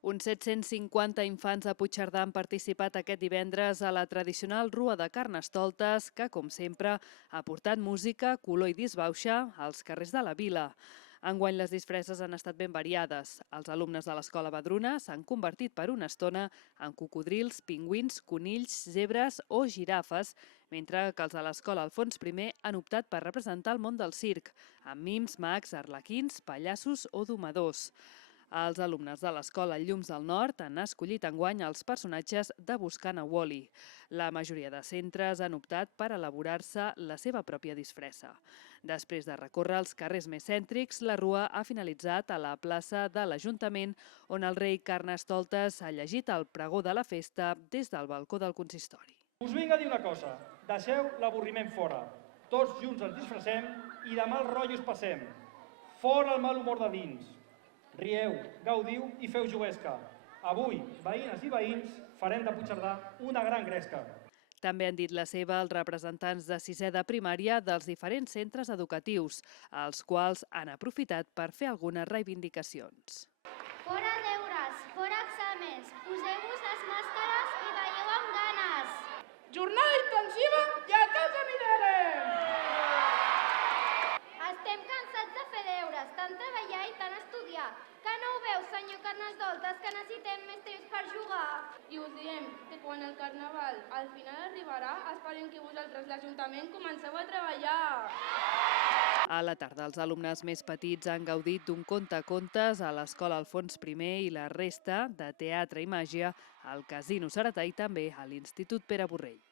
Uns 750 infants de Puigcerdà han participat aquest divendres a la tradicional Rua de Carnestoltes, que, com sempre, ha portat música, color i disbauxa als carrers de la vila. Enguany les disfresses han estat ben variades. Els alumnes de l'Escola Badruna s'han convertit per una estona en cocodrils, pingüins, conills, zebres o girafes, mentre que els de l'Escola Alfons I han optat per representar el món del circ, amb mims, mags, arlequins, pallassos o domadors. Els alumnes de l'Escola Llums del Nord han escollit enguany els personatges de Buscant a Wall-E. La majoria de centres han optat per elaborar-se la seva pròpia disfressa. Després de recórrer els carrers més cèntrics, la rua ha finalitzat a la plaça de l'Ajuntament, on el rei Carnestoltes ha llegit el pregó de la festa des del balcó del consistori. Us vinc a dir una cosa, deixeu l'avorriment fora. Tots junts ens disfressem i de mal rotllo passem. Fora el mal humor de dins. Rieu, gaudiu i feu juguesca. Avui, veïnes i veïns, farem de Puigcerdà una gran gresca. També han dit la seva els representants de sisè de primària dels diferents centres educatius, els quals han aprofitat per fer algunes reivindicacions. Fora deures, fora exàmens, poseu-vos les màscares i veieu amb ganes. Jornada intensiva i a casa anirem! Estem cansats de fer deures, tant treballar i tant estudiar. Que no ho veu, senyor Carnestoltes, que necessitem més temps per jugar? I us diem que quan el carnaval al final arribarà, esperem que vosaltres, l'Ajuntament, comenceu a treballar. A la tarda, els alumnes més petits han gaudit d'un conte-contes a l'Escola Alfons I i la resta de teatre i màgia al Casino Ceretà i també a l'Institut Pere Borrell.